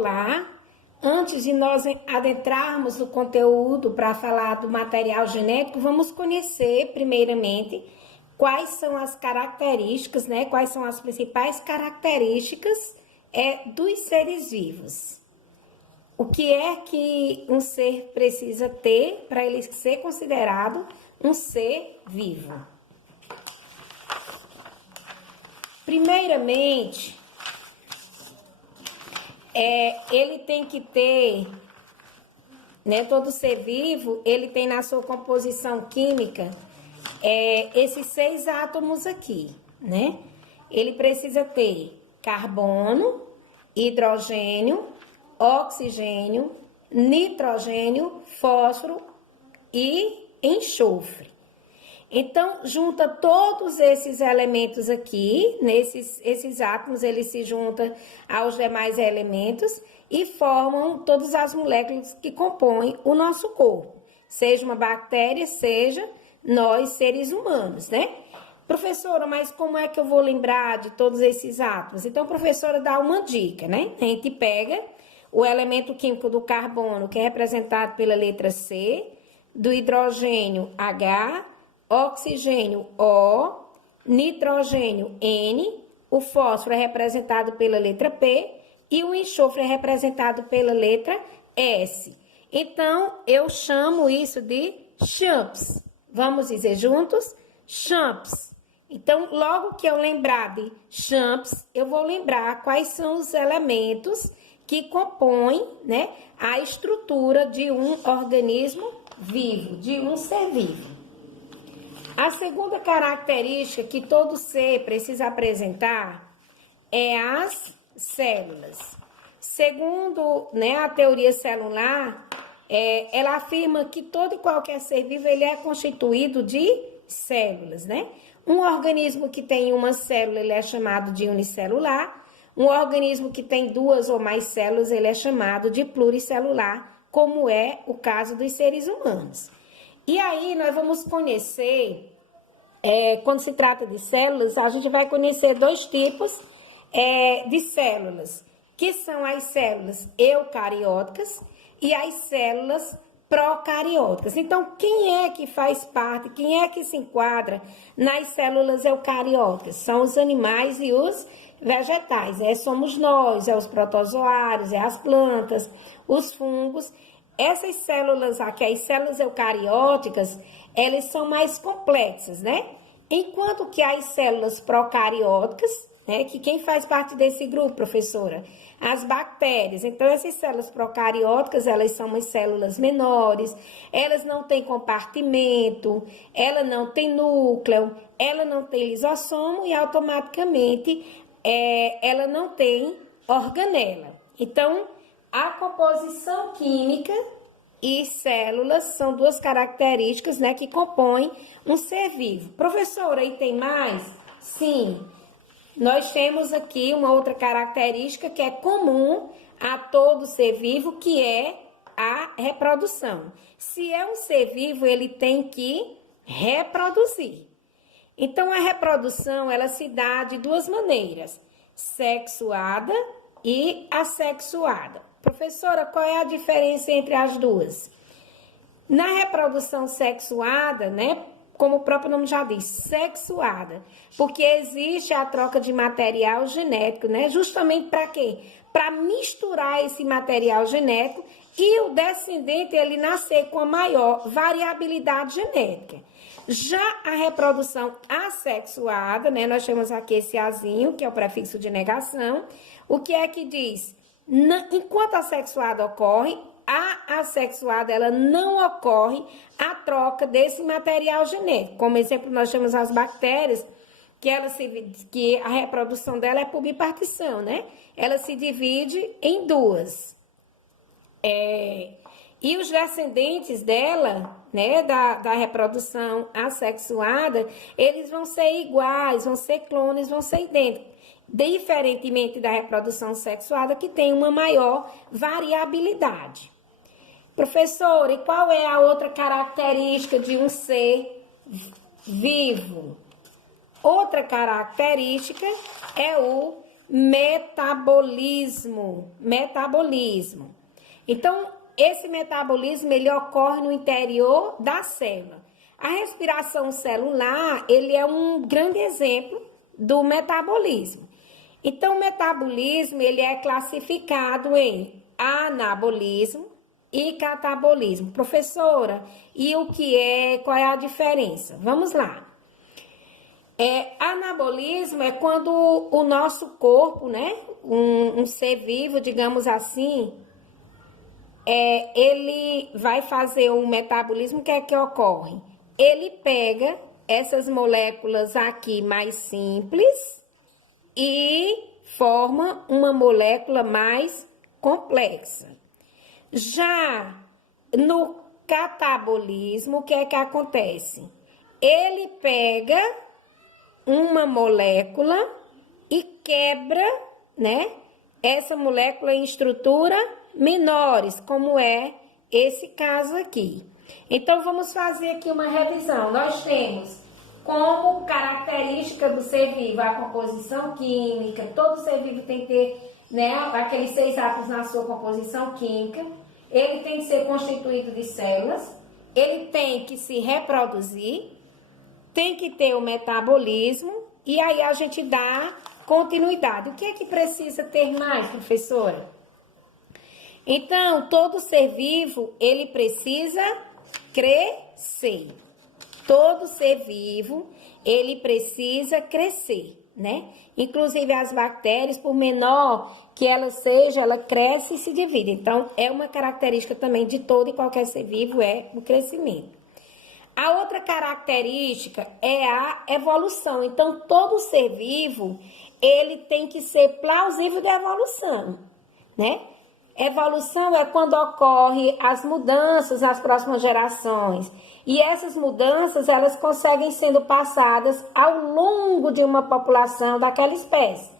celular, antes de nós adentrarmos no conteúdo para falar do material genético, vamos conhecer, primeiramente, quais são as características, né? Quais são as principais características dos seres vivos. O que é que um ser precisa ter para ele ser considerado um ser vivo? Primeiramente, ele tem que ter, né, todo ser vivo, ele tem na sua composição química esses 6 átomos aqui, né? Ele precisa ter carbono, hidrogênio, oxigênio, nitrogênio, fósforo e enxofre. Então, junta todos esses elementos aqui, esses átomos, eles se juntam aos demais elementos e formam todas as moléculas que compõem o nosso corpo. Seja uma bactéria, seja nós, seres humanos, né? Professora, mas como é que eu vou lembrar de todos esses átomos? Então, a professora dá uma dica, né? A gente pega o elemento químico do carbono, que é representado pela letra C, do hidrogênio H, oxigênio O, nitrogênio N, o fósforo é representado pela letra P e o enxofre é representado pela letra S. Então, eu chamo isso de champs. Vamos dizer juntos? Champs. Então, logo que eu lembrar de champs, eu vou lembrar quais são os elementos que compõem, né, a estrutura de um organismo vivo, de um ser vivo. A segunda característica que todo ser precisa apresentar é as células. Segundo, né, a teoria celular, ela afirma que todo e qualquer ser vivo ele é constituído de células, né? Um organismo que tem uma célula ele é chamado de unicelular. Um organismo que tem 2 ou mais células ele é chamado de pluricelular, como é o caso dos seres humanos. E aí nós vamos conhecer, quando se trata de células, a gente vai conhecer 2 tipos de células, que são as células eucarióticas e as células procarióticas. Então, quem é que faz parte, quem é que se enquadra nas células eucarióticas? São os animais e os vegetais. Somos nós, os protozoários, as plantas, os fungos. Essas células aqui, as células eucarióticas, elas são mais complexas, né? Enquanto que as células procarióticas, né, que quem faz parte desse grupo, professora? As bactérias. Então, essas células procarióticas, elas são umas células menores, elas não têm compartimento, ela não tem núcleo, ela não tem lisossomo e automaticamente ela não tem organela. Então, a composição química e células são 2 características, né, que compõem um ser vivo. Professora, e tem mais? Sim. Nós temos aqui uma outra característica que é comum a todo ser vivo, que é a reprodução. Se é um ser vivo, ele tem que reproduzir. Então, a reprodução, ela se dá de 2 maneiras, sexuada e assexuada. Professora, qual é a diferença entre as duas? Na reprodução sexuada, né, como o próprio nome já diz, sexuada, porque existe a troca de material genético, né, justamente para quê? Para misturar esse material genético e o descendente ele nascer com a maior variabilidade genética. Já a reprodução assexuada, né, nós chamamos aqui esse azinho, que é o prefixo de negação, o que é que diz? Enquanto a sexuada ocorre, a assexuada ela não ocorre a troca desse material genético. Como exemplo, nós temos as bactérias, que a reprodução dela é por bipartição, né? Ela se divide em 2. E os descendentes dela, né, da reprodução assexuada, eles vão ser iguais, vão ser clones, vão ser idênticos. Diferentemente da reprodução sexuada, que tem uma maior variabilidade. Professora, e qual é a outra característica de um ser vivo? Outra característica é o metabolismo. Metabolismo. Então, esse metabolismo, ele ocorre no interior da célula. A respiração celular, ele é um grande exemplo do metabolismo. Então, o metabolismo, ele é classificado em anabolismo e catabolismo. Professora, e qual é a diferença? Vamos lá. Anabolismo é quando o nosso corpo, né, um ser vivo, digamos assim, ele vai fazer um metabolismo, que é que ocorre? Ele pega essas moléculas aqui mais simples e forma uma molécula mais complexa. Já no catabolismo, o que é que acontece? Ele pega uma molécula e quebra, né, essa molécula em estrutura menores, como é esse caso aqui. Então, vamos fazer aqui uma revisão. Nós temos como característica do ser vivo a composição química. Todo ser vivo tem que ter, né, aqueles 6 átomos na sua composição química. Ele tem que ser constituído de células. Ele tem que se reproduzir. Tem que ter o metabolismo. E aí a gente dá continuidade. O que é que precisa ter mais, professora? Então, todo ser vivo, ele precisa crescer. Todo ser vivo, ele precisa crescer, né? Inclusive as bactérias, por menor que ela seja, ela cresce e se divide. Então, é uma característica também de todo e qualquer ser vivo, é o crescimento. A outra característica é a evolução. Então, todo ser vivo, ele tem que ser plausível de evolução, né? Evolução é quando ocorrem as mudanças nas próximas gerações. E essas mudanças, elas conseguem sendo passadas ao longo de uma população daquela espécie.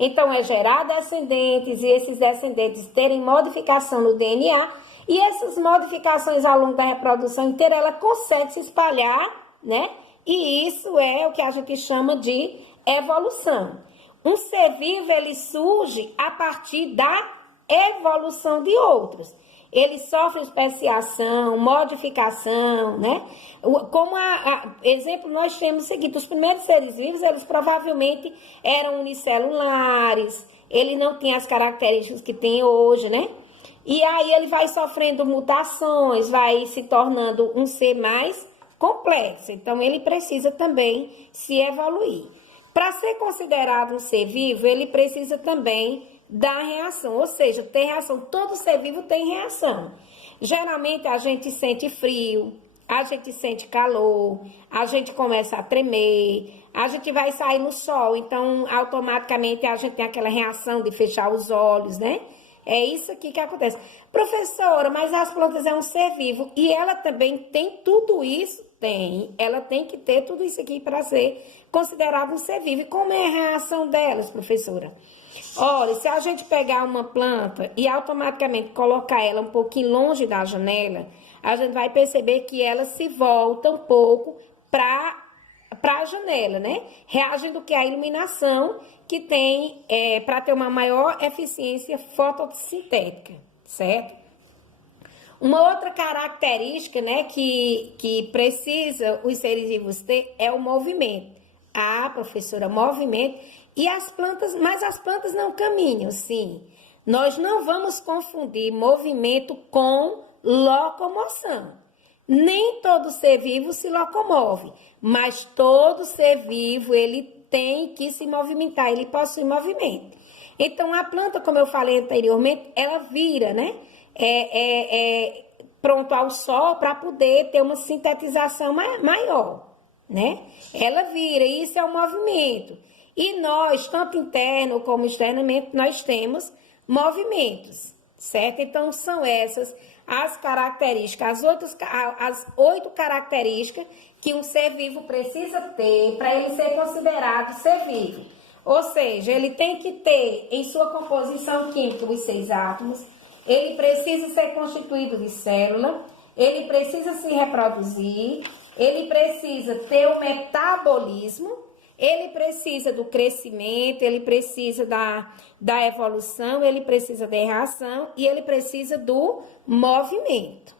Então, é gerar descendentes e esses descendentes terem modificação no DNA. E essas modificações ao longo da reprodução inteira, ela consegue se espalhar, né? E isso é o que a gente chama de evolução. Um ser vivo, ele surge a partir da evolução de outros. Ele sofre especiação, modificação, né? Como exemplo, nós temos o seguinte: os primeiros seres vivos, eles provavelmente eram unicelulares, ele não tinha as características que tem hoje, né? E aí ele vai sofrendo mutações, vai se tornando um ser mais complexo. Então, ele precisa também se evoluir. Para ser considerado um ser vivo, ele precisa também da reação, ou seja, ter reação. Todo ser vivo tem reação. Geralmente a gente sente frio, a gente sente calor, a gente começa a tremer, a gente vai sair no sol, então automaticamente a gente tem aquela reação de fechar os olhos, né? É isso aqui que acontece. Professora, mas as plantas é um ser vivo e ela também tem tudo isso? Tem. Ela tem que ter tudo isso aqui para ser considerado um ser vivo. E como é a reação delas, professora? Olha, se a gente pegar uma planta e automaticamente colocar ela um pouquinho longe da janela, a gente vai perceber que ela se volta um pouco para a janela, né? Reagindo que a iluminação que tem para ter uma maior eficiência fotossintética, certo? Uma outra característica, né, que precisa os seres vivos ter é o movimento. Ah, professora, movimento. E as plantas, mas as plantas não caminham, sim. Nós não vamos confundir movimento com locomoção. Nem todo ser vivo se locomove, mas todo ser vivo, ele tem que se movimentar, ele possui movimento. Então, a planta, como eu falei anteriormente, ela vira, né? Pronto ao sol para poder ter uma sintetização maior, né? Ela vira, e isso é um movimento. E nós, tanto interno como externamente, nós temos movimentos, certo? Então, são essas as características, as 8 características que um ser vivo precisa ter para ele ser considerado ser vivo. Ou seja, ele tem que ter em sua composição química os 6 átomos, ele precisa ser constituído de célula, ele precisa se reproduzir, ele precisa ter o metabolismo, Ele precisa do crescimento, ele precisa da evolução, ele precisa da reação e ele precisa do movimento.